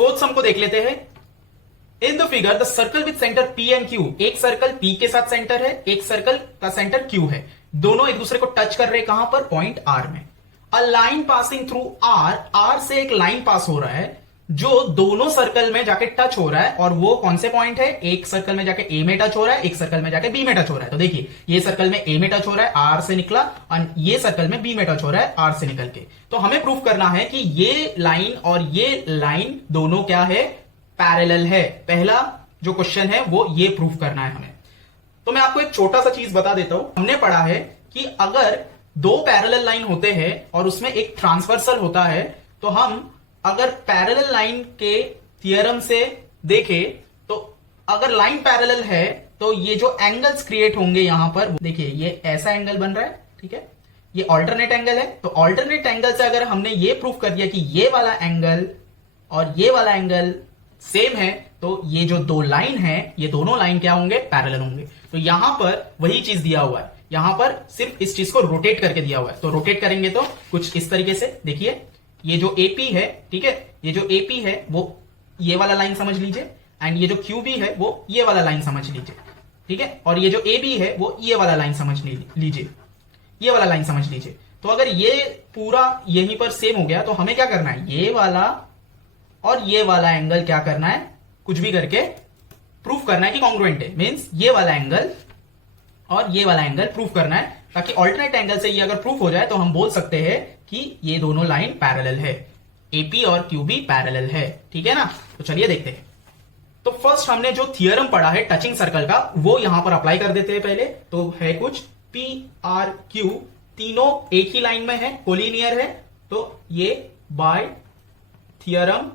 Fourth सम को देख लेते हैं। In the figure the circle with centre P and Q, एक सर्कल P के साथ सेंटर है, एक सर्कल का सेंटर Q है, दोनों एक दूसरे को टच कर रहे हैं, कहां पर? पॉइंट R में। A line passing through R, R से एक लाइन पास हो रहा है जो दोनों सर्कल में जाके टच हो रहा है, और वो कौन से पॉइंट है? एक सर्कल में जाके A में टच हो रहा है, एक सर्कल में जाके B में टच हो रहा है। तो देखिए ये सर्कल में A में टच हो रहा है R से निकला, और ये सर्कल में B में टच हो रहा है R से निकल के। तो हमें प्रूफ करना है कि ये लाइन और ये लाइन दोनों क्या है? पैरेलल है। पहला जो क्वेश्चन है वो ये प्रूफ करना है हमें। तो मैं आपको एक छोटा सा चीज बता देता हूं। हमने पढ़ा है कि अगर दो पैरेलल लाइन होते हैं और उसमें एक ट्रांसवर्सल होता है, तो हम अगर पैरेलल लाइन के थियरम से देखें तो अगर लाइन पैरेलल है तो ये जो एंगल्स क्रिएट होंगे यहां पर, देखिए ये ऐसा एंगल बन रहा है, ठीक है, ये ऑल्टरनेट एंगल है। तो ऑल्टरनेट एंगल से अगर हमने ये प्रूफ कर दिया कि ये वाला एंगल और ये वाला एंगल सेम है, तो ये जो दो लाइन है ये दोनों लाइन क्या होंगे? पैरेलल होंगे। तो यहां पर वही चीज दिया हुआ है, यहां पर सिर्फ इस चीज को रोटेट करके दिया हुआ है। तो रोटेट करेंगे तो कुछ इस तरीके से, देखिए ये जो AP है, ठीक है, ये जो AP है वो ये वाला लाइन समझ लीजिए, एंड ये जो QB है वो ये वाला लाइन समझ लीजिए, ठीक है, और ये जो AB है वो ये वाला लाइन समझ लीजिए, ये वाला लाइन समझ लीजिए। तो अगर ये पूरा यहीं पर सेम हो गया तो हमें क्या करना है? ये वाला और ये वाला एंगल क्या करना है? कुछ भी करके प्रूफ करना है कि कॉन्ग्रुएंट है। मींस ये वाला एंगल और ये वाला एंगल प्रूफ करना है, ताकि ऑल्टरनेट एंगल से ये अगर प्रूफ हो जाए तो हम बोल सकते हैं कि ये दोनों लाइन पैरेलल है, AP और QB पैरेलल है, ठीक है ना। तो चलिए देखते हैं। तो फर्स्ट हमने जो थियरम पढ़ा है टचिंग सर्कल का वो यहां पर अप्लाई कर देते हैं पहले। तो है कुछ P R Q, तीनों एक ही लाइन में है, कोलिनियर है, तो ये by theorem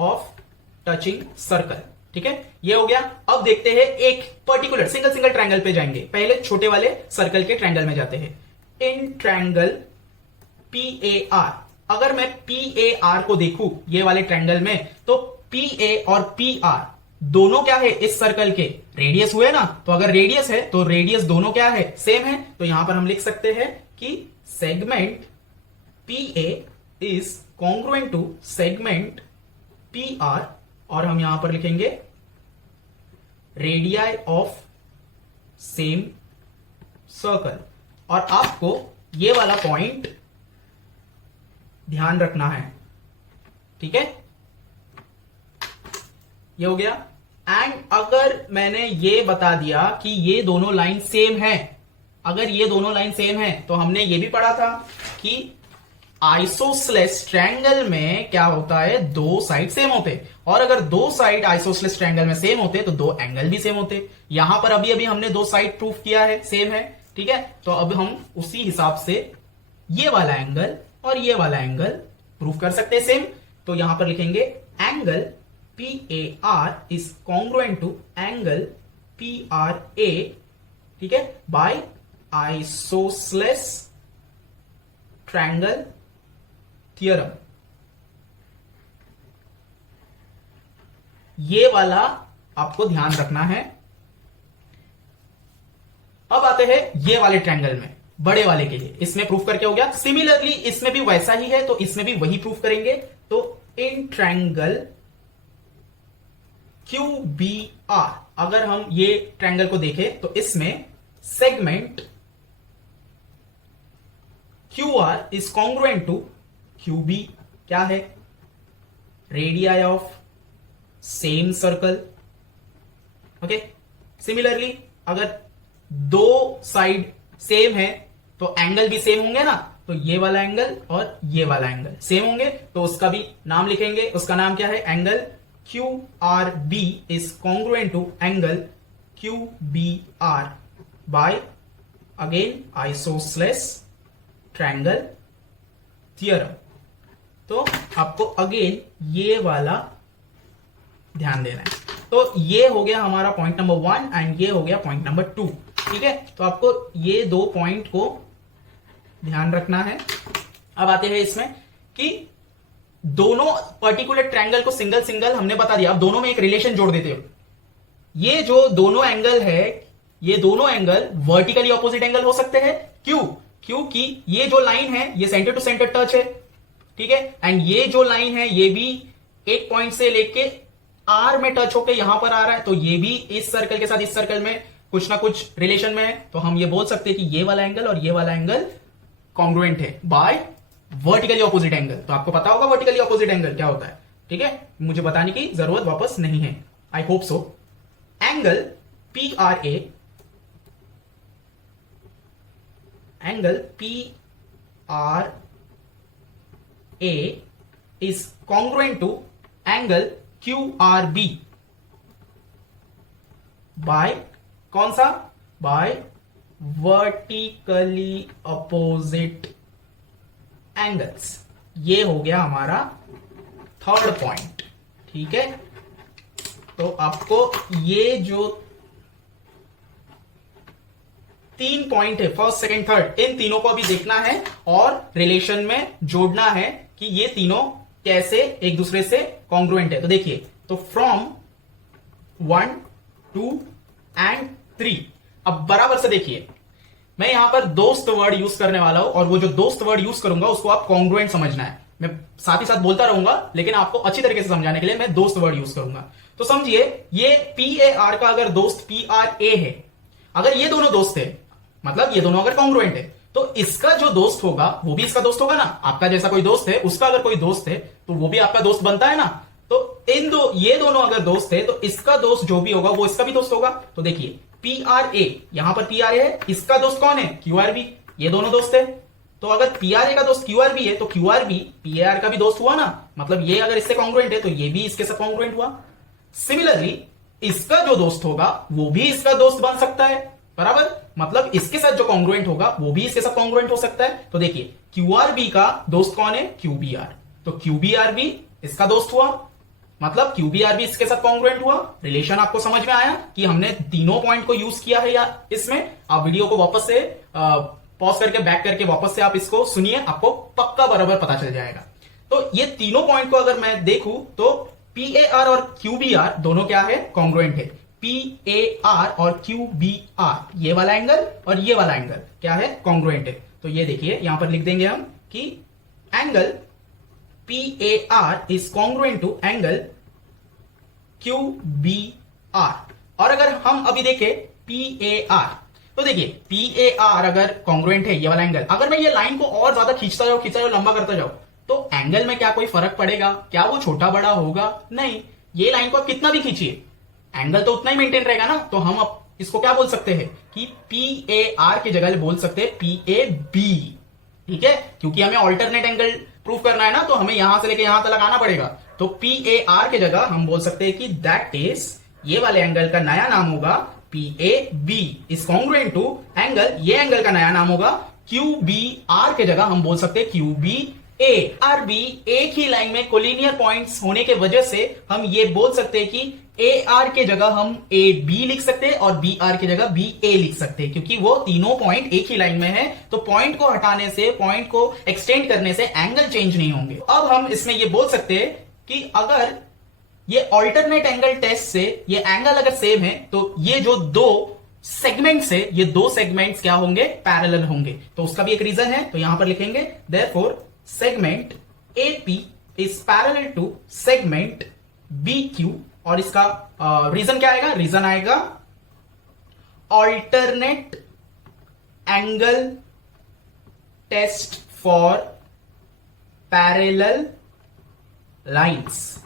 of touching circle, ठीक है, ये हो गया। अब देखते हैं एक पर्टिकुलर सिंगल ट्रायंगल पे जाएंगे। पहले छोटे वाले सर्कल के ट्रायंगल में जाते हैं। इन ट्रायंगल PAR, अगर मैं PAR को देखूं ये वाले ट्रायंगल में, तो PA और PR दोनों क्या है? इस सर्कल के रेडियस हुए ना। तो अगर रेडियस है तो रेडियस दोनों क्या है? सेम है। तो यहां पर हम लिख सकते हैं कि segment PA is congruent to segment PR, और हम यहां पर लिखेंगे रेडियाई ऑफ सेम सर्कल। और आपको ये वाला पॉइंट ध्यान रखना है, ठीक है, ये हो गया। एंड अगर मैंने ये बता दिया कि ये दोनों लाइन सेम है, अगर ये दोनों लाइन सेम है, तो हमने ये भी पढ़ा था कि आइसोसेलेस ट्रायंगल में क्या होता है? दो साइड सेम होते, और अगर दो साइड आइसोसेलेस ट्रायंगल में सेम होते तो दो एंगल भी सेम होते। यहां पर अभी हमने दो साइड प्रूफ किया है सेम है, ठीक है। तो अब हम उसी हिसाब से ये वाला एंगल और ये वाला एंगल प्रूफ कर सकते हैं सेम। तो यहां पर लिखेंगे angle PAR is congruent to angle PRA, ठीक है, बाय आइसोसेलेस ट्रायंगल थियरम। ये वाला आपको ध्यान रखना है। अब आते हैं ये वाले ट्रायंगल में, बड़े वाले के लिए। इसमें प्रूफ करके हो गया। सिमिलरली इसमें भी वैसा ही है, तो इसमें भी वही प्रूफ करेंगे। तो इन ट्रायंगल QBR, अगर हम ये ट्रायंगल को देखें तो इसमें segment QR is congruent to QB, क्या है? Radii of same circle, okay. Similarly अगर दो साइड सेम है तो एंगल भी सेम होंगे ना। तो ये वाला एंगल और ये वाला एंगल सेम होंगे, तो उसका भी नाम लिखेंगे। उसका नाम क्या है? Angle QRB is congruent to angle QBR by again isosceles triangle theorem. तो आपको अगेन ये वाला ध्यान देना है। तो ये हो गया हमारा पॉइंट नंबर 1 एंड ये हो गया पॉइंट नंबर 2, ठीक है। तो आपको ये दो पॉइंट को ध्यान रखना है। अब आते हैं इसमें कि दोनों पर्टिकुलर ट्रायंगल को सिंगल हमने बता दिया। अब दोनों में एक रिलेशन जोड़ देते हो। ये जो दोनों एंगल है, ये दोनों एंगल वर्टिकली ऑपोजिट एंगल हो सकते हैं। क्यों? क्योंकि ये जो लाइन है ये सेंटर टू सेंटर टच है, ठीक है, एंड ये जो लाइन है ये भी एक पॉइंट से लेके आर में टच होके यहां पर आ रहा है, तो ये भी इस सर्कल के साथ इस सर्कल में कुछ ना कुछ रिलेशन में है, तो हम ये बोल सकते हैं कि ये वाला एंगल और ये वाला एंगल कॉन्ग्रुएंट है बाय वर्टिकली ऑपोजिट एंगल। तो आपको पता होगा वर्टिकली ऑपोजिट एंगल क्या होता है, ठीक है, मुझे बताने की जरूरत वापस नहीं है, I hope so. Angle PRA is congruent to angle QRB by कौन सा, by vertically opposite angles। ये हो गया हमारा थर्ड पॉइंट, ठीक है। तो आपको ये जो 3 पॉइंट है, फर्स्ट सेकंड थर्ड, इन तीनों को अभी देखना है और रिलेशन में जोड़ना है कि ये तीनों कैसे एक दूसरे से कॉन्ग्रुएंट है। तो देखिए, तो फ्रॉम 1 2 एंड 3, अब बराबर से देखिए, मैं यहां पर दोस्त वर्ड यूज करने वाला हूं और वो जो दोस्त वर्ड यूज करूंगा उसको आप कॉन्ग्रुएंट समझना है। मैं साथ ही साथ बोलता रहूंगा, लेकिन आपको अच्छी तरीके से समझाने के लिए मैं दोस्त वर्ड यूज करूंगा। तो समझिए, ये PAR का अगर दोस्त PRA है, अगर ये दोनों दोस्त है, मतलब ये दोनों अगर कॉन्ग्रुएंट है, तो इसका जो दोस्त होगा वो भी इसका दोस्त होगा ना। आपका जैसा कोई दोस्त है, उसका अगर कोई दोस्त है तो वो भी आपका दोस्त बनता है ना। तो ये दोनों अगर दोस्त है तो इसका दोस्त जो भी होगा वो इसका भी दोस्त होगा। तो देखिए, PRA, यहां पर PRA है, इसका दोस्त कौन है, QRB, ये दोनों दोस्त है। तो अगर PRA का दोस्त QRB है तो QRB PAR का भी दोस्त हुआ ना, मतलब ये अगर इससे कॉन्ग्रुएंट है तो ये भी इसके साथ कॉन्ग्रुएंट हुआ। सिमिलरली इसका जो दोस्त होगा वो भी इसका दोस्त बन सकता है, बराबर, मतलब इसके साथ जो कॉन्ग्रुएंट होगा वो भी इसके साथ कॉन्ग्रुएंट हो सकता है। तो देखिए, QRB का दोस्त कौन है, QBR, तो QBR भी इसका दोस्त हुआ, मतलब QBR भी इसके साथ कॉन्ग्रुएंट हुआ। रिलेशन आपको समझ में आया कि हमने तीनों पॉइंट को यूज किया है या इसमें। आप वीडियो को वापस से पॉज करके बैक करके वापस से आप इसको सुनिए, आपको पक्का बराबर पता चल जाएगा। तो ये तीनों पॉइंट को अगर मैं देखूं तो PAR और QBR दोनों क्या है, कॉन्ग्रुएंट है। PAR और QBR, ये वाला एंगल और ये वाला एंगल क्या है, कॉन्ग्रुएंट है। तो ये देखिए, यहां पर लिख देंगे हम कि angle PAR is congruent to angle QBR। और अगर हम अभी देखें PAR, तो देखिए PAR अगर कॉन्ग्रुएंट है, ये वाला एंगल, अगर मैं ये लाइन को और ज्यादा खींचता जाऊं लंबा करता जाऊं, तो एंगल में क्या कोई फर्क पड़ेगा, क्या वो छोटा बड़ा होगा, नहीं। ये लाइन को आप कितना भी खींचिए, एंगल तो उतना ही मेंटेन रहेगा ना। तो हम अब इसको क्या बोल सकते हैं कि PAR की जगह बोल सकते हैं PAB, ठीक है, क्योंकि हमें ऑल्टरनेट एंगल प्रूफ करना है ना, तो हमें यहां से लेके यहां तक आना पड़ेगा। तो PAR की जगह हम बोल सकते हैं कि दैट इज, ये वाले एंगल का नया नाम होगा PAB is congruent to angle, ये एंगल का नया नाम होगा QBR के जगह हम बोल सकते हैं QBA। RB एक ही लाइन में कोलिनियर पॉइंट्स होने के वजह से हम ये बोल सकते हैं कि AR के जगह हम AB लिख सकते हैं और BR की जगह BA लिख सकते हैं, क्योंकि वो तीनों पॉइंट एक ही लाइन में है। तो पॉइंट को हटाने से, पॉइंट को एक्सटेंड करने से एंगल चेंज नहीं होंगे। अब हम इसमें ये बोल सकते हैं कि अगर ये ऑल्टरनेट एंगल टेस्ट से ये एंगल अगर सेम है, तो ये जो दो सेगमेंट्स है, ये दो सेगमेंट्स क्या होंगे, पैरेलल होंगे। तो उसका भी एक रीजन है, तो यहां पर लिखेंगे therefore segment AP is parallel to segment BQ। और इसका रीजन क्या आएगा, रीजन आएगा alternate angle test for parallel lines.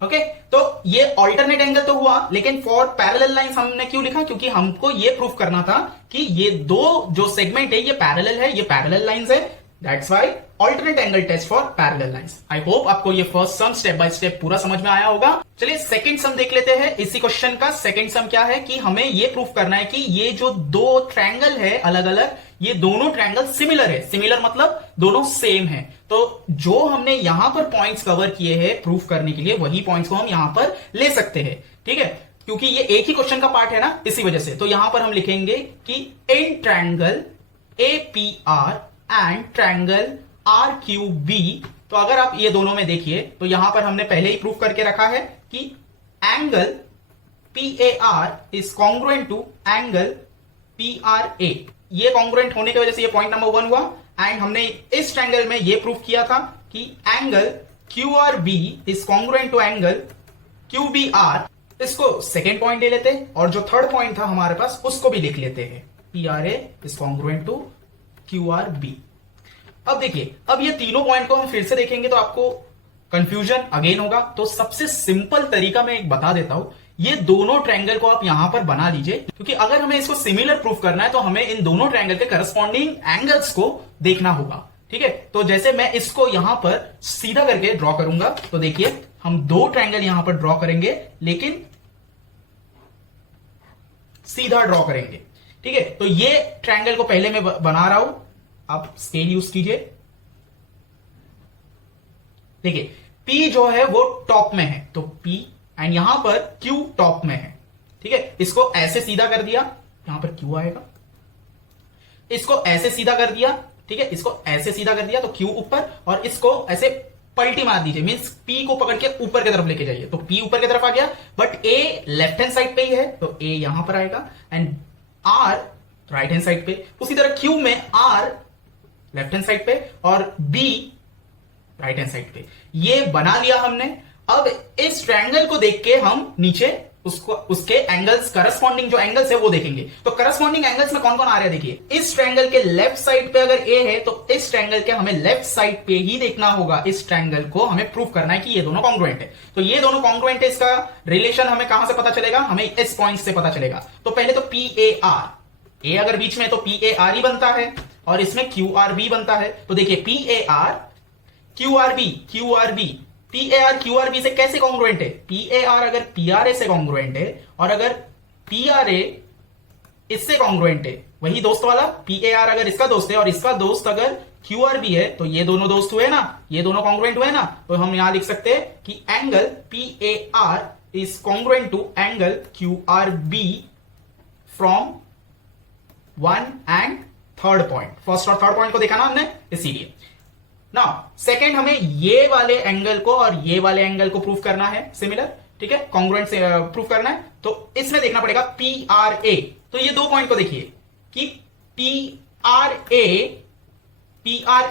Okay, तो ये ऑल्टरनेट एंगल तो हुआ, लेकिन फॉर पैरेलल लाइंस हमने क्यों लिखा, क्योंकि हमको ये प्रूफ करना था कि ये दो जो सेगमेंट है ये पैरेलल है, ये पैरेलल लाइंस है। That's why alternate angle test for parallel lines. I hope आपको ये first some step by step पूरा समझ में आया होगा। चलिए सेकंड सम देख लेते हैं। इसी क्वेश्चन का सेकंड सम क्या है कि हमें ये प्रूफ करना है कि ये जो दो ट्रायंगल है अलग अलग, ये दोनों ट्रायंगल सिमिलर है। सिमिलर मतलब दोनों सेम है। तो जो हमने यहां पर पॉइंट्स कवर किए हैं प्रूफ करने के लिए, वही पॉइंट्स को हम यहां पर ले सकते हैं, ठीक है, क्योंकि ये एक ही क्वेश्चन का पार्ट है ना, इसी वजह से। तो यहां पर हम लिखेंगे कि in triangle APR and triangle RQB। तो अगर आप ये दोनों में देखिए तो यहां पर हमने पहले ही प्रूफ करके रखा है कि angle PAR is congruent to angle PRA। ये कॉन्ग्रुएंट होने की वजह से ये पॉइंट नंबर 1 हुआ। एंड हमने इस ट्रायंगल में ये प्रूफ किया था कि angle Q R B is congruent to angle Q B R, इसको सेकेंड पॉइंट ले लेते हैं और जो थर्ड पॉइंट था हमारे पास उसको भी लिख लेते हैं, P R A is congruent to Q R B. अब देखिए, अब ये तीनों पॉइंट को हम फिर से देखेंगे तो आपको कंफ्यूजन अगेन होगा। तो सबसे सिंपल तरीका मैं एक बता देता हूं, ये दोनों ट्रायंगल को आप यहां पर बना लीजिए, क्योंकि अगर हमें इसको सिमिलर प्रूफ करना है तो हमें इन दोनों ट्रायंगल के करस्पॉन्डिंग एंगल्स को देखना होगा। ठीक है, तो जैसे मैं इसको यहां पर सीधा करके ड्रॉ करूंगा, तो देखिए हम दो ट्रायंगल यहां पर ड्रॉ करेंगे, लेकिन सीधा ड्रॉ करेंगे। ठीक है, तो ये ट्रायंगल को पहले मैं बना रहा हूं, आप स्केल यूज कीजिए। देखिए P जो है वो टॉप में है, तो P एंड यहां पर Q टॉप में है। ठीक है, इसको ऐसे सीधा कर दिया, यहां पर Q आएगा, इसको ऐसे सीधा कर दिया। ठीक है, इसको ऐसे सीधा कर दिया तो Q ऊपर, और इसको ऐसे पलटी मार दीजिए, मींस P को पकड़ के ऊपर की तरफ लेके जाइए, तो P ऊपर की तरफ आ गया, but A left hand side पे ही है, तो A यहां पर आएगा and R right hand side पे। उसी तरह Q में R लेफ्ट हैंड साइड पे और B राइट हैंड साइड पे। ये बना लिया हमने। अब इस ट्रायंगल को देख के हम नीचे उसके एंगल्स, करस्पॉन्डिंग जो एंगल्स है वो देखेंगे। तो करस्पॉन्डिंग एंगल्स में कौन कौन आ रहे हैं, देखिए इस ट्रायंगल के लेफ्ट साइड पे अगर ए है तो इस ट्रायंगल के हमें लेफ्ट साइड पे ही देखना होगा। इस ट्रायंगल को हमें प्रूव करना है कि ये दोनों कॉन्ग्रुएंट है। तो ये दोनों कॉन्ग्रुएंट है, इसका रिलेशन हमें कहां से पता चलेगा, हमें इस पॉइंट से पता चलेगा। तो पहले तो पी ए आर, ए अगर बीच में तो पी ए आर ही बनता है और इसमें क्यू आर बी बनता है। तो देखिए P A R Q R B, Q R B, P A R Q R B से कैसे कॉन्ग्रुएंट है, पी ए आर अगर पी आर ए से कॉन्ग्रुएंट है और अगर पी आर ए इससे कॉन्ग्रुएंट है, वही दोस्त वाला, पी ए आर अगर इसका दोस्त है और इसका दोस्त अगर क्यू आर बी है, तो ये दोनों दोस्त हुए ना, ये दोनों कॉन्ग्रुएंट हुए ना। तो हम यहां लिख सकते हैं कि angle P A R is congruent to angle Q R B from one and third point. First और थर्ड पॉइंट को देखा ना हमने, इसीलिए। नाउ सेकेंड, हमें ये वाले एंगल को और ये वाले एंगल को प्रूफ करना है सिमिलर। ठीक है, कॉन्ग्रुएंट से प्रूफ करना है, तो इसमें देखना पड़ेगा पी आर ए। तो ये दो पॉइंट को देखिए कि पी आर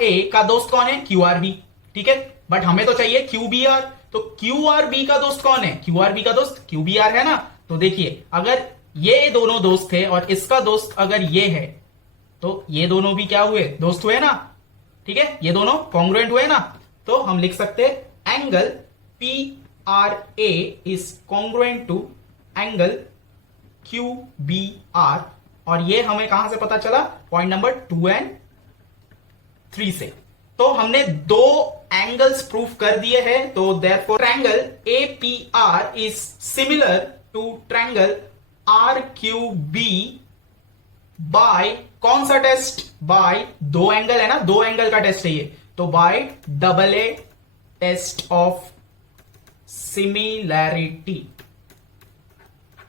ए का दोस्त कौन है, क्यू आर बी। ठीक है, बट हमें तो चाहिए क्यू बी आर, तो क्यू आर बी का दोस्त कौन है, क्यू आर बी का दोस्त क्यू बी आर है ना। तो देखिए अगर ये दोनों दोस्त थे और इसका दोस्त अगर ये है, तो ये दोनों भी क्या हुए, दोस्त हुए ना। ठीक है, ये दोनों कॉन्ग्रुएंट हुए ना। तो हम लिख सकते हैं angle P R A is congruent to angle Q B R, और ये हमें कहां से पता चला, पॉइंट नंबर 2 एंड 3 से। तो हमने दो एंगल्स प्रूफ कर दिए हैं। तो therefore triangle A P R is similar to triangle R Q B by कौन सा टेस्ट, बाय दो एंगल है ना, दो एंगल का टेस्ट है ये, तो by double A test of similarity.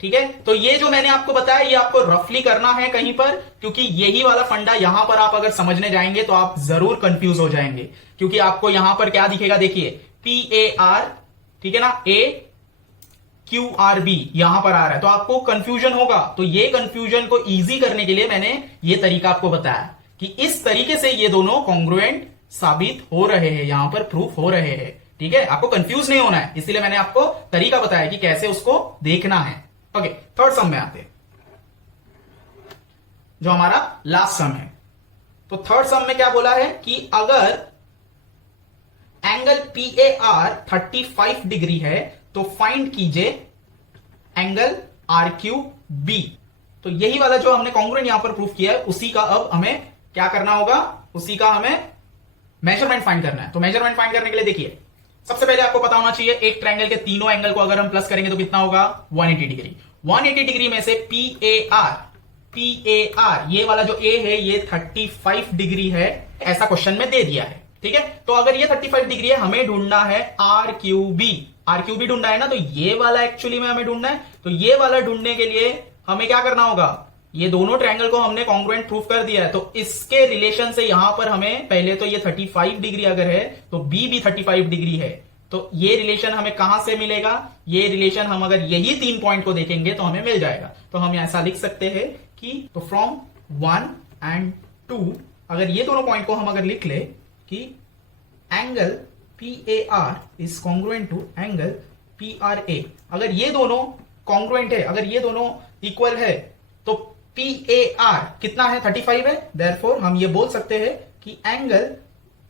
ठीक है, तो ये जो मैंने आपको बताया ये आपको रफली करना है कहीं पर, क्योंकि यही वाला फंडा यहां पर आप अगर समझने जाएंगे तो आप जरूर कंफ्यूज हो जाएंगे, क्योंकि आपको यहां पर क्या दिखेगा, देखिए पी ए आर, ठीक है ना, ए क्यू आर बी यहां पर आ रहा है, तो आपको कंफ्यूजन होगा। तो ये कंफ्यूजन को इजी करने के लिए मैंने ये तरीका आपको बताया कि इस तरीके से ये दोनों कॉन्ग्रुएंट साबित हो रहे हैं, यहां पर प्रूफ हो रहे हैं। ठीक है, आपको कंफ्यूज नहीं होना है, इसीलिए मैंने आपको तरीका बताया कि कैसे उसको देखना है। ओके, थर्ड सम में आते हैं, जो हमारा लास्ट सम है। तो थर्ड सम में क्या बोला है कि अगर angle P A are 35 degree है तो फाइंड कीजिए एंगल आर क्यू बी। तो यही वाला जो हमने कॉन्ग्रुएंट यहां पर प्रूफ किया है, उसी का अब हमें क्या करना होगा, उसी का हमें मेजरमेंट फाइंड करना है। तो मेजरमेंट फाइंड करने के लिए देखिए, सबसे पहले आपको पता होना चाहिए एक ट्रायंगल के तीनों एंगल को अगर हम प्लस करेंगे तो कितना होगा, 180 डिग्री। 180 डिग्री में से पी ए आर ये वाला जो ए है ये 35 डिग्री है, ऐसा क्वेश्चन में दे दिया है। ठीक है, तो अगर ये 35 डिग्री है, हमें ढूंढना है आर क्यू बी ढूंढना है ना, तो ये वाला एक्चुअली में हमें ढूंढना है। तो ये वाला ढूंढने के लिए हमें क्या करना होगा, ये दोनों ट्रायंगल को हमने कॉन्ग्रुएंट प्रूफ कर दिया है, तो इसके रिलेशन से यहां पर हमें पहले तो ये 35 डिग्री अगर है तो बी भी 35 डिग्री है। तो ये रिलेशन हमें कहां से मिलेगा, ये रिलेशन हम अगर यही 3 पॉइंट को देखेंगे तो हमें मिल जाएगा। तो हम ऐसा लिख सकते हैं कि तो फ्रॉम 1 एंड 2 अगर ये दोनों पॉइंट को हम अगर लिख ले कि angle PAR is congruent to angle PRA। अगर ये दोनों कॉन्ग्रुएंट है, अगर ये दोनों इक्वल है, तो PAR कितना है? 35 है। देयरफॉर हम ये बोल सकते हैं कि angle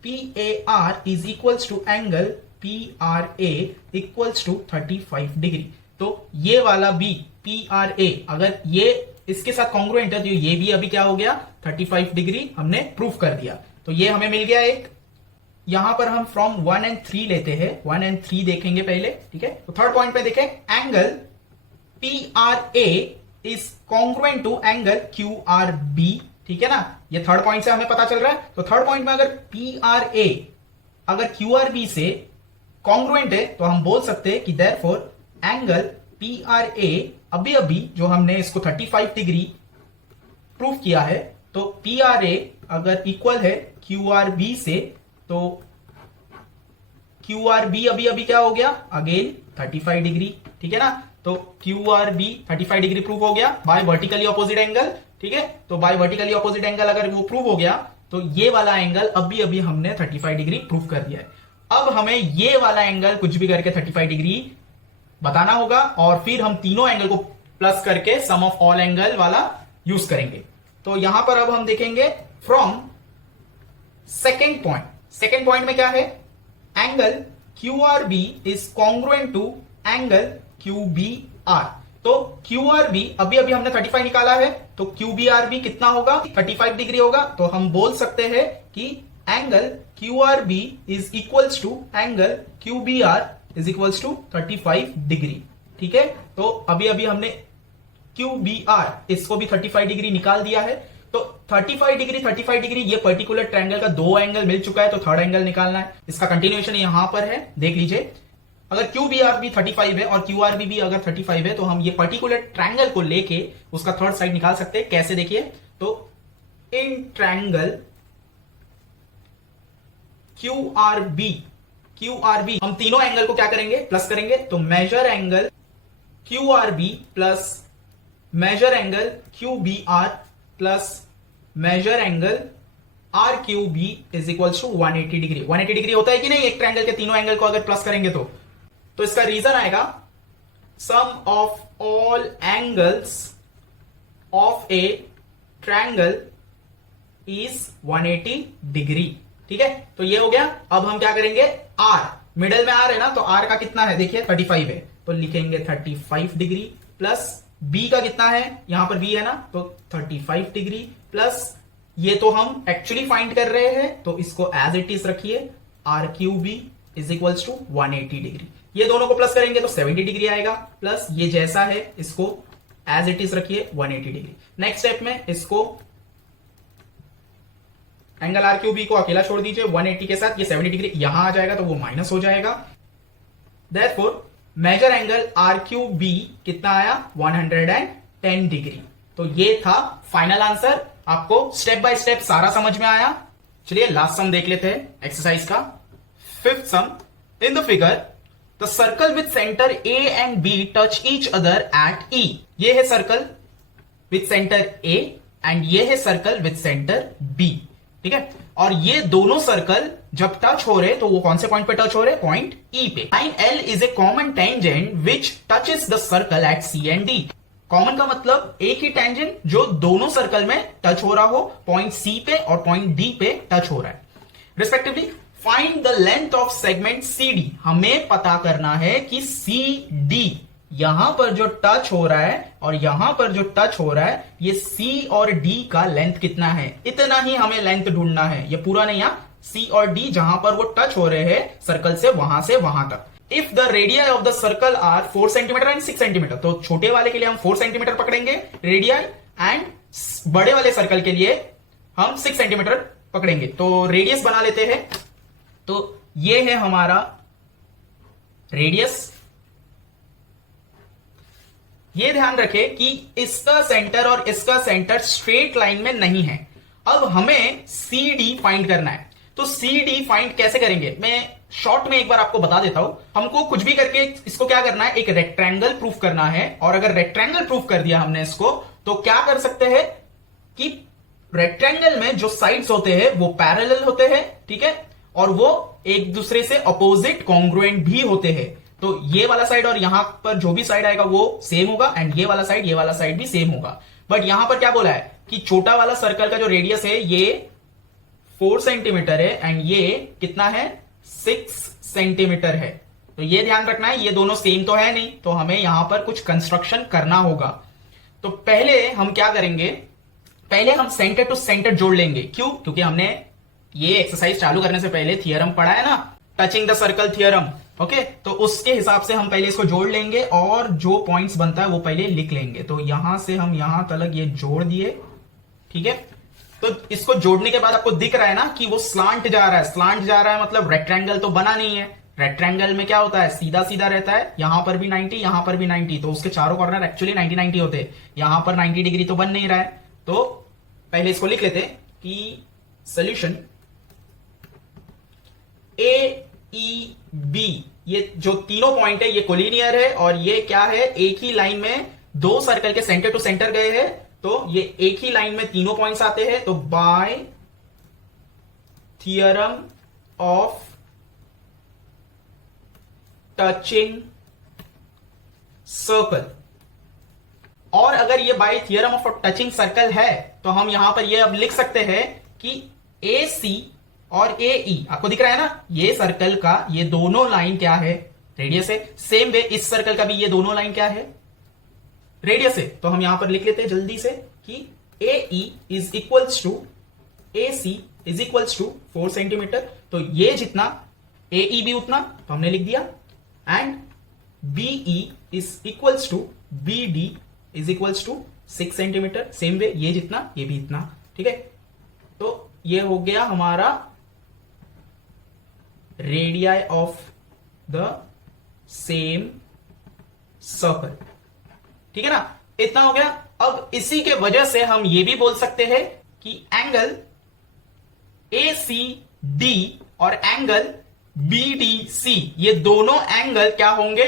PAR is equals to angle PRA equals to 35 degree. तो ये वाला भी PRA अगर ये इसके साथ कॉन्ग्रुएंट है तो ये भी अभी क्या हो गया? 35 डिग्री हमने प्रूफ कर दिया। तो ये हमें मिल गया एक। यहां पर हम फ्रॉम 1 and 3 लेते हैं, 1 and 3 देखेंगे पहले, ठीक है। तो थर्ड पॉइंट पे देखें, angle PRA is congruent to angle QRB, ठीक है ना। ये थर्ड पॉइंट से हमें पता चल रहा है। तो थर्ड पॉइंट में अगर PRA अगर QRB से कॉन्ग्रुएंट है तो हम बोल सकते हैं कि देयरफॉर एंगल PRA अभी अभी जो हमने इसको 35 डिग्री प्रूफ किया है, तो PRA अगर इक्वल है QRB से, तो QRB अभी अभी क्या हो गया? अगेन 35 डिग्री, ठीक है ना। तो QRB 35 डिग्री प्रूव हो गया बाय वर्टिकली ऑपोजिट एंगल, ठीक है। तो बाय वर्टिकली ऑपोजिट एंगल अगर वो प्रूव हो गया तो ये वाला एंगल अभी अभी हमने 35 डिग्री प्रूव कर दिया है। अब हमें ये वाला एंगल कुछ भी करके 35 डिग्री बताना होगा और फिर हम तीनों एंगल को प्लस करके सम ऑफ ऑल एंगल वाला यूज करेंगे। तो यहां पर अब हम देखेंगे from second point. Second point में क्या है? Angle QRB is congruent to angle QBR। तो QRB अभी अभी हमने 35 निकाला है, तो QBRB कितना होगा? 35 डिग्री होगा। तो हम बोल सकते हैं कि angle QRB is equals to angle QBR is equals to 35 degree, ठीक है। तो अभी अभी हमने QBR इसको भी 35 डिग्री निकाल दिया है। तो 35 डिग्री ये पर्टिकुलर ट्रायंगल का दो एंगल मिल चुका है, तो थर्ड एंगल निकालना है। इसका कंटिन्यूएशन यहां पर है, देख लीजिए। अगर QBR भी 35 है और QRB भी अगर 35 है, तो हम ये पर्टिकुलर ट्रायंगल को लेके उसका थर्ड साइड निकाल सकते हैं। कैसे? देखिए, तो इन ट्रायंगल QRB हम तीनों एंगल को क्या करेंगे? प्लस करेंगे। तो major angle QRB plus major angle QBR plus major angle RQB is equals to 180 degree. 180 degree होता है कि नहीं एक ट्रायंगल के तीनों एंगल को अगर प्लस करेंगे तो इसका रीजन आएगा sum of all angles of a triangle is 180 degree, ठीक है। तो ये हो गया। अब हम क्या करेंगे? R मिडल में R है ना, तो R का कितना है? देखिए 35 है, तो लिखेंगे 35 डिग्री प्लस B का कितना है? यहां पर B है ना, तो 35 डिग्री प्लस ये तो हम एक्चुअली फाइंड कर रहे हैं, तो इसको एज इट इज रखिए। RQB is equals to 180 degree. ये दोनों को प्लस करेंगे तो 70 डिग्री आएगा, प्लस ये जैसा है इसको एज इट इज रखिए 180 डिग्री। नेक्स्ट स्टेप में इसको एंगल RQB को अकेला छोड़ दीजिए 180 के साथ, ये 70 डिग्री यहां आ जाएगा तो वो माइनस हो जाएगा। देयरफॉर मेजर एंगल RQB कितना आया? 110 डिग्री। तो ये था फाइनल आंसर। आपको स्टेप बाय स्टेप सारा समझ में आया। चलिए लास्ट सम देख लेते हैं एक्सरसाइज का। Fifth some, in the figure the circle with centre A and B touch each other at E। ये है circle with centre A and ये है सर्कल विथ सेंटर B, ठीक है। और ये दोनों सर्कल जब टच हो रहे तो वो कौन से पॉइंट पे टच हो रहे? पॉइंट E पे। Line L is a common tangent which touches the circle eight C and D। Common का मतलब एक ही टेंजेंट जो दोनों सर्कल में टच हो रहा हो, पॉइंट C पे और पॉइंट D पे टच हो रहा है respectively. Find the length of segment CD। हमें पता करना है कि CD यहां पर जो टच हो रहा है और यहां पर जो टच हो रहा है, ये C और D का लेंथ कितना है, इतना ही हमें लेंथ ढूंढना है। ये पूरा नहीं, C और D जहां पर वो टच हो रहे हैं सर्कल से वहां तक। If the radii of the circle are 4 centimetre and 6 centimetre, तो छोटे वाले के लिए हम 4 सेंटीमीटर पकड़ेंगे रेडियाई, एंड बड़े वाले सर्कल के लिए हम 6 सेंटीमीटर पकड़ेंगे। तो रेडियस बना लेते हैं। तो ये है हमारा रेडियस। ये ध्यान रखें कि इसका सेंटर और इसका सेंटर स्ट्रेट लाइन में नहीं है। अब हमें CD फाइंड करना है। तो CD फाइंड कैसे करेंगे? मैं शॉर्ट में एक बार आपको बता देता हूं। हमको कुछ भी करके इसको क्या करना है? एक रेक्टेंगल प्रूफ करना है। और अगर रेक्टेंगल प्रूफ कर दिया हमने इसको, तो क्या कर सकते हैं कि रेक्टेंगल में जो साइड्स होते हैं वो पैरेलल होते हैं, ठीक है। और वो एक दूसरे से अपोजिट कॉन्ग्रुएंट भी होते हैं। तो ये वाला साइड और यहां पर जो भी साइड आएगा वो सेम होगा, एंड ये वाला साइड भी सेम होगा। बट यहां पर क्या बोला है कि छोटा वाला सर्कल का जो रेडियस है ये 4 सेंटीमीटर है, एंड ये कितना है 6 सेंटीमीटर है। तो ये ध्यान रखना है, ये दोनों सेम तो है नहीं, तो हमें यहां पर कुछ कंस्ट्रक्शन करना होगा। तो पहले हम क्या करेंगे, पहले हम सेंटर टू सेंटर जोड़ लेंगे। क्यों? क्योंकि हमने ये एक्सरसाइज चालू करने से पहले थियरम पढ़ा है ना, touching the circle theorem. Okay, तो उसके हिसाब से हम पहले इसको जोड़ लेंगे और जो पॉइंट्स बनता है वो पहले लिख लेंगे। तो यहां से हम यहां तक ये जोड़ दिए, ठीक है। तो इसको जोड़ने के बाद आपको दिख रहा है ना कि वो स्लांट जा रहा है। स्लांट जा रहा है मतलब रेक्टेंगल तो बना नहीं है। रेक्टेंगल में क्या होता है, सीधा सीधा रहता है, यहां पर भी 90, यहां पर भी 90, तो उसके चारों कॉर्नर एक्चुअली 90-90 होते हैं। यहां पर 90 डिग्री तो बन नहीं रहा है, तो पहले इसको लिख लेते कि सोल्यूशन ए ई बी, ये जो तीनों पॉइंट है ये कोलिनियर है, और ये क्या है, एक ही लाइन में दो सर्कल के सेंटर टू सेंटर गए हैं, तो ये एक ही लाइन में तीनों पॉइंट्स आते हैं। तो by theorem of touching circle, और अगर ये by theorem of touching circle है तो हम यहां पर ये अब लिख सकते हैं कि ए सी और ए ई, आपको दिख रहा है ना, ये सर्कल का ये दोनों लाइन क्या है, रेडियस है। सेम वे इस सर्कल का भी ये दोनों लाइन क्या है, रेडियस है। तो हम यहां पर लिख लेते हैं जल्दी से कि A E is equals to A C is equals to 4 centimetre. तो ये जितना ए ई भी उतना, तो हमने लिख दिया, and B E is equals to B D is equals to 6 centimetre. Same way ये जितना ये भी इतना, ठीक है। तो ये हो गया हमारा radii of the same circle, ठीक है ना, इतना हो गया। अब इसी के वजह से हम ये भी बोल सकते हैं कि एंगल ए सी डी और एंगल बी डी सी, ये दोनों एंगल क्या होंगे,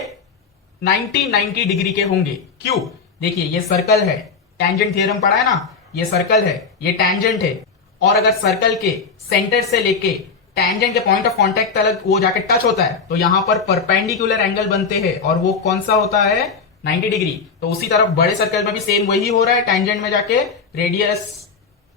90-90 डिग्री के होंगे। क्यों? देखिए ये सर्कल है, टेंजेंट थ्योरम पढ़ा है ना, ये सर्कल है, ये टेंजेंट है, और अगर सर्कल के सेंटर से लेके टेंजेंट के पॉइंट ऑफ कांटेक्ट तक वो जाके टच होता है तो यहां पर परपेंडिकुलर एंगल बनते हैं, और वो कौन सा होता है, 90 डिग्री। तो उसी तरफ बड़े सर्कल में भी सेम वही हो रहा है, टेंजेंट में जाके रेडियस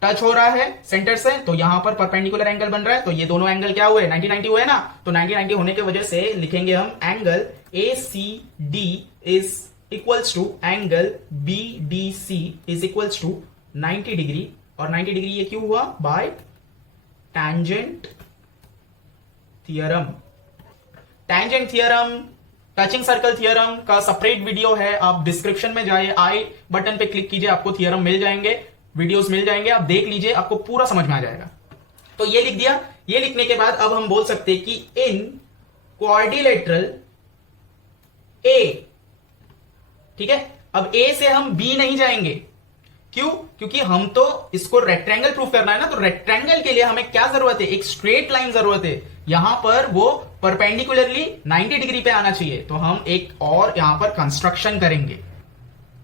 टच हो रहा है सेंटर से, तो यहां पर परपेंडिकुलर एंगल बन रहा है। तो ये दोनों एंगल क्या हुए, 90-90 हुए ना। तो 90-90 होने की वजह से लिखेंगे हम angle A C D is equals to angle B D C is equals to 90 degree. और 90 डिग्री ये क्यों हुआ, by tangent theorem. Tangent theorem, touching circle theorem का सेपरेट वीडियो है, आप डिस्क्रिप्शन में जाइए, आई बटन पे क्लिक कीजिए, आपको थियरम मिल जाएंगे, वीडियोस मिल जाएंगे, आप देख लीजिए, आपको पूरा समझ में आ जाएगा। तो ये लिख दिया। ये लिखने के बाद अब हम बोल सकते हैं कि इन क्वाड्रिलेटरल ए, ठीक है। अब ए से हम बी नहीं जाएंगे, क्यों? क्योंकि हम तो इसको रेक्टेंगल प्रूफ करना है ना, तो रेक्टेंगल के लिए हमें क्या जरूरत है, एक स्ट्रेट लाइन जरूरत है। यहां पर वो परपेंडिकुलरली 90 डिग्री पे आना चाहिए, तो हम एक और यहां पर कंस्ट्रक्शन करेंगे।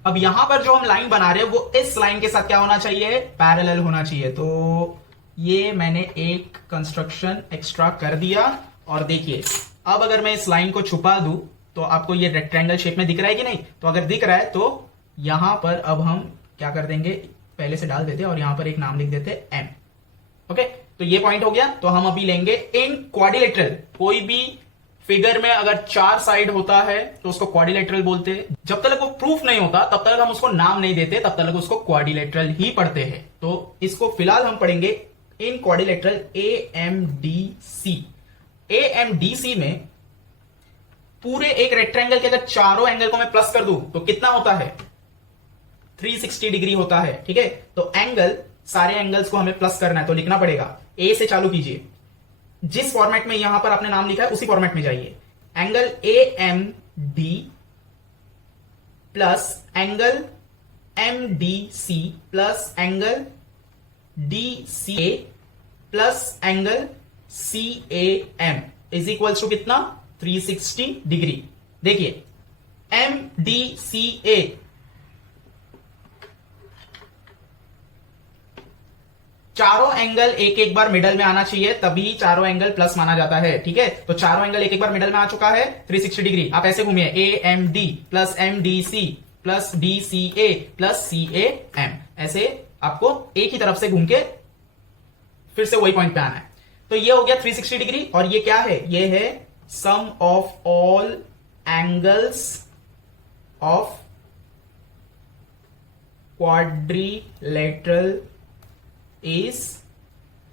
अब यहां पर जो हम लाइन बना रहे हैं वो इस लाइन के साथ क्या होना चाहिए, पैरेलल होना चाहिए। तो ये मैंने एक कंस्ट्रक्शन एक्स्ट्रा कर दिया, और देखिए अब अगर मैं इस लाइन को छुपा दूं तो आपको ये रेक्टेंगल शेप में दिख रहा है कि नहीं, तो अगर दिख रहा है तो यहां पर अब हम क्या कर देंगे, पहले से डाल देते और यहां पर एक नाम लिख देते एम। ओके, तो ये पॉइंट हो गया। तो हम अभी लेंगे इन क्वाड्रिलेटरल, कोई भी फिगर में अगर 4 साइड होता है तो उसको क्वाड्रिलेटरल बोलते हैं। जब तक वो प्रूफ नहीं होता तब तक हम उसको नाम नहीं देते, तब तक उसको क्वाड्रिलेटरल ही पढ़ते हैं। तो इसको फिलहाल हम पढ़ेंगे in quadrilateral A M D C. A M D C में पूरे एक रेक्टेंगल के अगर चारों एंगल को मैं प्लस कर दूं तो कितना होता है, 360 डिग्री होता है, ठीक है। तो एंगल, सारे एंगल्स को हमें प्लस करना है, तो लिखना पड़ेगा, ए से चालू कीजिए, जिस फॉर्मेट में यहां पर आपने नाम लिखा है उसी फॉर्मेट में जाइए। Angle A M D plus angle M D C plus angle D C A plus angle C A M is equal to कितना, 360 डिग्री। देखिए एम डी सी ए चारों एंगल एक एक बार मिडल में आना चाहिए, तभी चारों एंगल प्लस माना जाता है। ठीक है, तो चारों एंगल एक एक बार मिडल में आ चुका है 360 डिग्री। आप ऐसे घूमिए, AMD plus MDC plus DCA plus CAM, ऐसे आपको एक ही तरफ से घूम के फिर से वही पॉइंट पे आना है। तो ये हो गया 360 डिग्री। और ये क्या है? ये है sum of all angles of quadrilateral is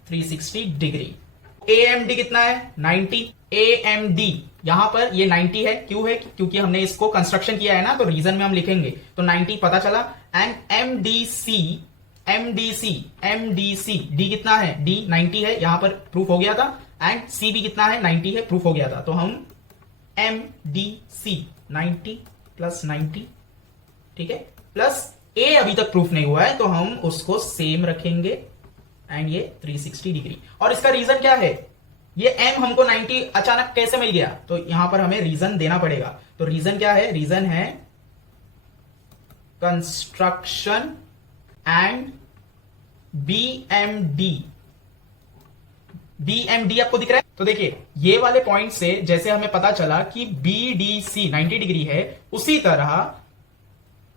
360 degree. AMD कितना है? 90। AMD यहां पर ये 90 है, क्यों है? क्योंकि हमने इसको कंस्ट्रक्शन किया है ना, तो रीजन में हम लिखेंगे तो 90 पता चला। एंड MDC D कितना है? D 90 है, यहां पर प्रूफ हो गया था। एंड C भी कितना है? 90 है, प्रूफ हो गया था। तो हम MDC 90 प्लस 90, ठीक है, प्लस A अभी तक प्रूफ नहीं हुआ है तो हम उसको सेम रखेंगे। एंड ये 360 डिग्री। और इसका रीजन क्या है? ये M हमको 90 अचानक कैसे मिल गया? तो यहां पर हमें रीजन देना पड़ेगा। तो रीजन क्या है? रीजन है कंस्ट्रक्शन एंड BMD आपको दिख रहा है? तो देखिए, ये वाले पॉइंट से जैसे हमें पता चला कि BDC 90 डिग्री है, उसी तरह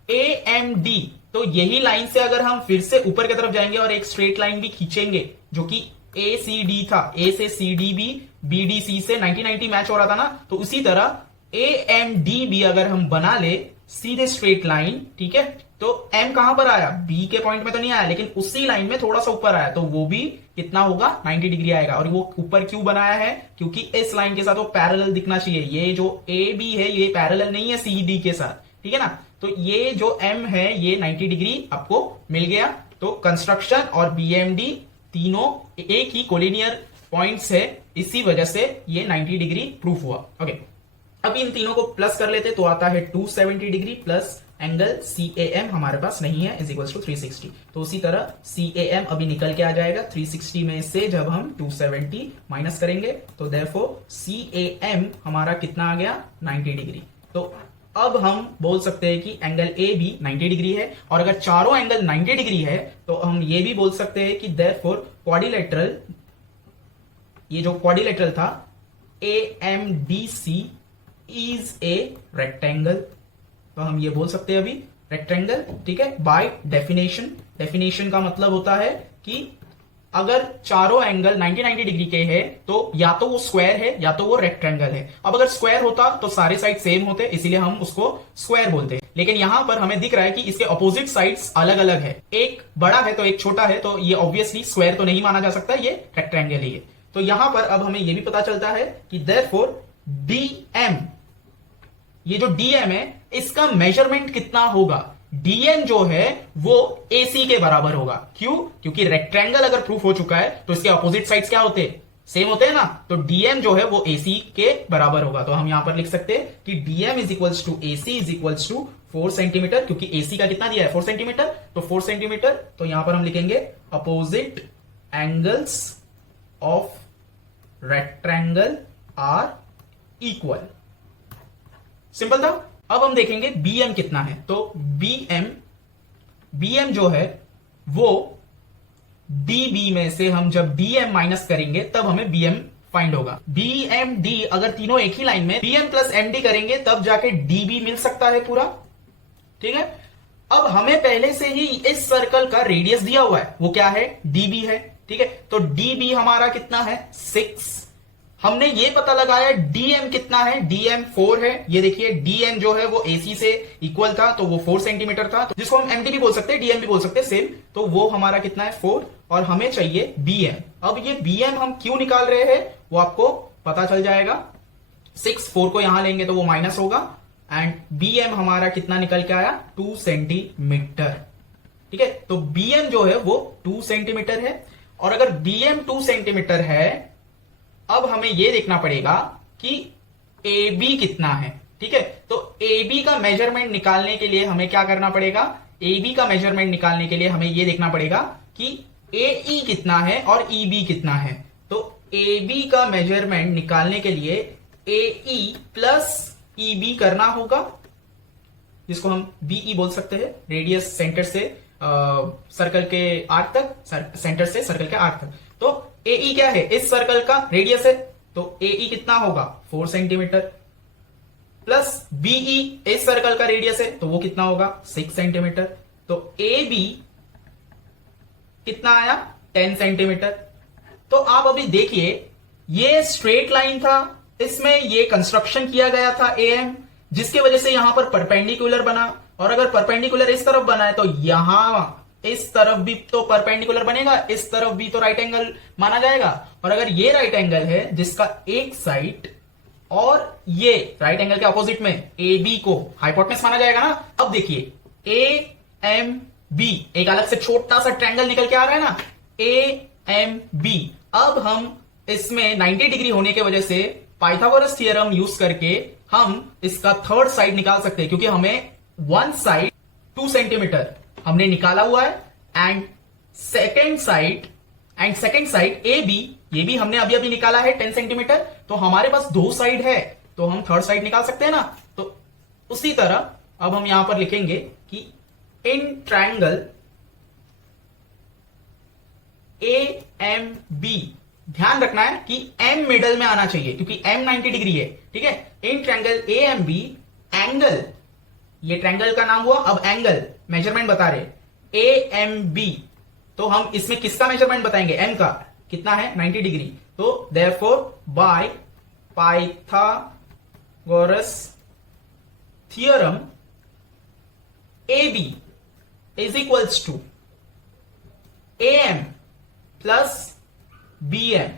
AMD, तो यही लाइन से अगर हम फिर से ऊपर की तरफ जाएंगे और एक स्ट्रेट लाइन भी खींचेंगे, जो कि ACD था, A से CD भी BDC से 90-90 मैच हो रहा था ना, तो उसी तरह AMD भी अगर हम बना ले सीधे स्ट्रेट लाइन, ठीक है, तो M कहां पर आया? B के पॉइंट में तो नहीं आया, लेकिन उसी लाइन में थोड़ा सा ऊपर आया, तो वो भी कितना होगा? 90 डिग्री आएगा। और वो ऊपर क्यों बनाया है? क्योंकि इस लाइन के साथ वो पैरेलल दिखना चाहिए। ये जो AB है ये पैरेलल नहीं है CD के साथ, ठीक है ना। तो ये जो M है ये 90 डिग्री आपको मिल गया। तो कंस्ट्रक्शन और BMD तीनों एक ही कोलिनियर पॉइंट्स है, इसी वजह से ये 90 डिग्री प्रूफ हुआ। ओके, अब इन तीनों को प्लस कर लेते तो आता है 270 डिग्री प्लस एंगल CAM हमारे पास नहीं है, इज इक्वल टू 360। तो उसी तरह CAM अभी निकल के आ जाएगा 360 में से जब हम 270 माइनस करेंगे, तो देयरफॉर CAM हमारा कितना आ गया? 90 डिग्री। तो अब हम बोल सकते हैं कि एंगल A भी 90 डिग्री है। और अगर चारों एंगल 90 डिग्री है तो हम ये भी बोल सकते हैं कि देयरफॉर क्वाड्रिलेटरल, ये जो क्वाड्रिलेटरल था AMDC इज ए रेक्टेंगल। तो हम ये बोल सकते हैं अभी रेक्टेंगल, ठीक है, बाय डेफिनेशन। डेफिनेशन का मतलब होता है कि अगर चारों एंगल 90-90 डिग्री के हैं तो या तो वो स्क्वायर है या तो वो रेक्टेंगल है। अब अगर स्क्वायर होता तो सारे साइड सेम होते, इसीलिए हम उसको स्क्वायर बोलते हैं। लेकिन यहां पर हमें दिख रहा है कि इसके ऑपोजिट साइड्स अलग अलग है, एक बड़ा है तो एक छोटा है, तो ये ऑब्वियसली स्क्वायर तो नहीं माना जा सकता, ये रेक्टेंगल ही है। तो यहां पर अब हमें यह भी पता चलता है कि देयरफॉर DM, ये जो DM है इसका मेजरमेंट कितना होगा? DM जो है वो AC के बराबर होगा। क्यों? क्योंकि रेक्टेंगल अगर प्रूफ हो चुका है तो इसके अपोजिट साइड्स क्या होते हैं? सेम होते हैं ना। तो DM जो है वो AC के बराबर होगा। तो हम यहां पर लिख सकते हैं कि DM is equals to AC is equals to 4 centimetre, क्योंकि AC का कितना दिया है? 4 सेंटीमीटर। तो 4 सेंटीमीटर, तो यहां पर हम लिखेंगे opposite angles of rectangle are equal. Simple था। अब हम देखेंगे BM कितना है। तो BM जो है वो DB में से हम जब DM माइनस करेंगे तब हमें BM फाइंड होगा। BMD अगर तीनों एक ही लाइन में BM प्लस MD करेंगे तब जाके DB मिल सकता है पूरा, ठीक है। अब हमें पहले से ही इस सर्कल का रेडियस दिया हुआ है, वो क्या है? DB है, ठीक है। तो DB हमारा कितना है? 6। हमने ये पता लगाया DM कितना है? DM 4 है। ये देखिए DM जो है वो AC से इक्वल था, तो वो 4 सेंटीमीटर था, तो जिसको हम MD भी बोल सकते हैं, DM भी बोल सकते हैं, सेम। तो वो हमारा कितना है? 4। और हमें चाहिए BM। अब ये BM हम क्यों निकाल रहे हैं वो आपको पता चल जाएगा। 6, 4 को यहां लेंगे तो वो माइनस होगा। एंड BM हमारा कितना निकल के आया? 2 सेंटीमीटर, ठीक है। तो BM जो है वो 2 सेंटीमीटर है। और अगर BM 2 सेंटीमीटर है, अब हमें यह देखना पड़ेगा कि AB कितना है, ठीक है। तो AB का मेजरमेंट निकालने के लिए हमें क्या करना पड़ेगा? AB का मेजरमेंट निकालने के लिए हमें यह देखना पड़ेगा कि AE कितना है और EB कितना है। तो AB का मेजरमेंट निकालने के लिए AE प्लस EB करना होगा, जिसको हम BE बोल सकते हैं, रेडियस सेंटर से सर्कल के आर्क तक, सेंटर से सर्कल के आर्क तक। तो AE क्या है, इस सर्कल का रेडियस है, तो AE कितना होगा 4 सेंटीमीटर, प्लस BE इस सर्कल का रेडियस है, तो वो कितना होगा 6 सेंटीमीटर। तो AB कितना आया 10 सेंटीमीटर। तो आप अभी देखिए, ये स्ट्रेट लाइन था, इसमें ये कंस्ट्रक्शन किया गया था AM, जिसकी वजह से यहां पर परपेंडिकुलर बना। और अगर परपेंडिकुलर इस तरफ बना है तो यहां इस तरफ भी तो परपेंडिकुलर बनेगा, इस तरफ भी तो राइट एंगल माना जाएगा। और अगर ये राइट एंगल है जिसका एक साइड और ये राइट एंगल के ऑपोजिट में AB को हाइपोटेनस माना जाएगा ना। अब देखिए AMB एक अलग से छोटा सा ट्रायंगल निकल के आ रहा है ना, AMB। अब हम इसमें 90 डिग्री होने की वजह से पाइथागोरस थ्योरम यूज करके हम इसका थर्ड साइड निकाल सकते हैं, क्योंकि हमें वन साइड 2 सेंटीमीटर हमने निकाला हुआ है, एंड सेकेंड साइड AB, ये भी हमने अभी अभी निकाला है 10 सेंटीमीटर। तो हमारे पास 2 साइड है, तो हम थर्ड साइड निकाल सकते हैं ना। तो उसी तरह अब हम यहां पर लिखेंगे कि इन ट्रायंगल AMB, ध्यान रखना है कि M मिडल में आना चाहिए, क्योंकि M 90 डिग्री है, ठीक है। इन ट्रायंगल AMB, एंगल, ये ट्रायंगल का नाम हुआ, अब एंगल मेजरमेंट बता रहे AMB। तो हम इसमें किसका मेजरमेंट बताएंगे, M का कितना है 90 डिग्री। तो therefore by Pythagoras theorem AB is equals to AM plus BM।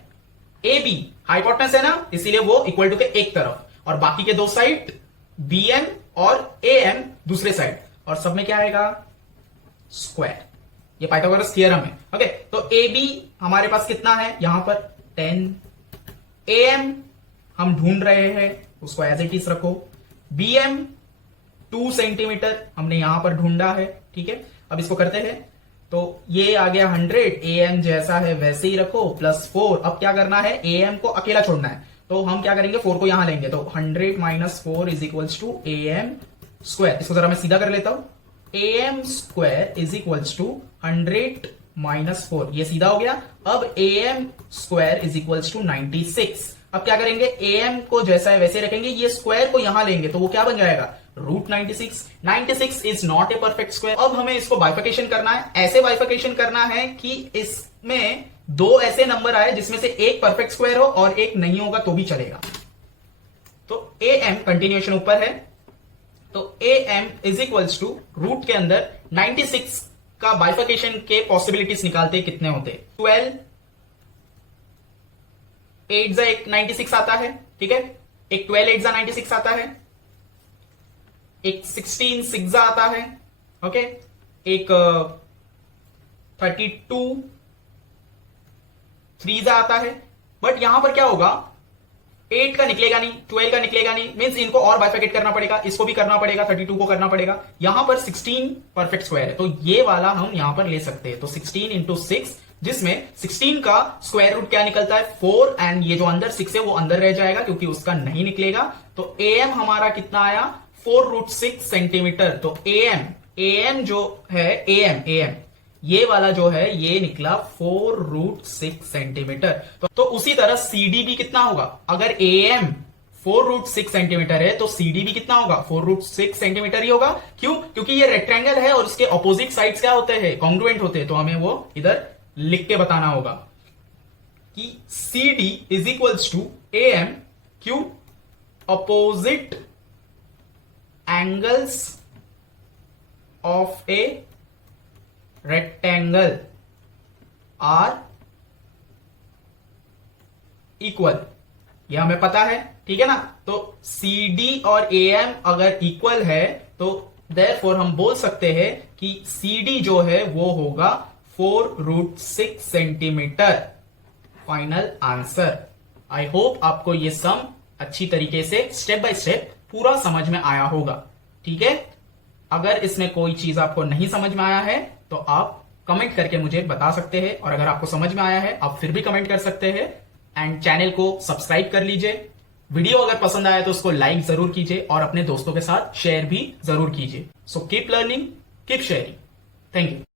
AB hypotenuse है ना, इसीलिए वो इक्वल टू के एक तरफ, और बाकी के 2 साइड BM और AM दूसरे साइड, और सब में क्या आएगा स्क्वायर। ये पाइथागोरस थ्योरम है। ओके, तो AB हमारे पास कितना है यहां पर 10, AM हम ढूंढ रहे हैं, उसको एज इट इज रखो, BM 2 सेंटीमीटर हमने यहां पर ढूंढा है, ठीक है। अब इसको करते हैं, तो ये आ गया 100, AM जैसा है वैसे ही रखो, प्लस 4। अब क्या करना है, AM को अकेला छोड़ना है, तो हम क्या करेंगे 4 को यहां लेंगे, तो 100 minus 4 is equals to AM square. इसको जरा मैं सीधा कर लेता हूं, AM square is equals to 100 minus 4, ये सीधा हो गया। अब AM square is equals to 96। अब क्या करेंगे, AM को जैसा है वैसे रखेंगे, ये स्क्वायर को यहां लेंगे, तो वो क्या बन जाएगा √96। 96 is not a perfect square. अब हमें इसको बाइफिकेशन करना है, ऐसे बाइफिकेशन करना है कि इसमें 2 ऐसे नंबर आए जिसमें से एक परफेक्ट स्क्वायर हो और एक नहीं होगा तो भी चलेगा। तो AM कंटिन्यूएशन ऊपर है, तो AM is equals to root के अंदर 96 का बाइफिकेशन के पॉसिबिलिटीज निकालते कितने होते, 12 8 जा 96 आता है, ठीक है। एक 12 8 जा 96 आता है, एक 16 6 जा आता है, ओके। एक 32 3 जा आता है। बट यहां पर क्या होगा, 8 का निकलेगा नहीं, 12 का निकलेगा नहीं, मींस इनको और बाइफिकेट करना पड़ेगा, इसको भी करना पड़ेगा, 32 को करना पड़ेगा। यहां पर 16 परफेक्ट स्क्वायर है, तो ये वाला हम यहां पर ले सकते हैं। तो 16 इंटू 6, जिसमें 16 का स्क्वायर रूट क्या निकलता है 4, एंड ये जो अंदर 6 है वो अंदर रह जाएगा क्योंकि उसका नहीं निकलेगा। तो AM हमारा कितना आया 4√6 सेंटीमीटर। तो AM जो है AM ये वाला जो है ये निकला 4√6 सेंटीमीटर। तो उसी तरह CD भी कितना होगा, अगर AM 4√6 सेंटीमीटर है तो CD भी कितना होगा 4√6 सेंटीमीटर ही होगा। क्यों, क्योंकि ये रेक्टेंगल है और उसके ऑपोजिट साइड्स क्या होते हैं, कॉन्ग्रुएंट होते हैं। तो हमें वो इधर लिख के बताना होगा कि CD is equals to AM, क्यों, opposite angles of a rectangle are equal, यह हमें पता है, ठीक है ना। तो CD और AM अगर इक्वल है तो देयरफॉर हम बोल सकते हैं कि CD जो है वो होगा 4√6 सेंटीमीटर। Final answer. आई होप आपको ये सम अच्छी तरीके से स्टेप बाय स्टेप पूरा समझ में आया होगा, ठीक है। अगर इसमें कोई चीज आपको नहीं समझ में आया है तो आप कमेंट करके मुझे बता सकते हैं, और अगर आपको समझ में आया है आप फिर भी कमेंट कर सकते हैं। एंड चैनल को सब्सक्राइब कर लीजिए। वीडियो अगर पसंद आया तो उसको लाइक जरूर कीजिए और अपने दोस्तों के साथ शेयर भी जरूर कीजिए। So keep learning, keep sharing. Thank you.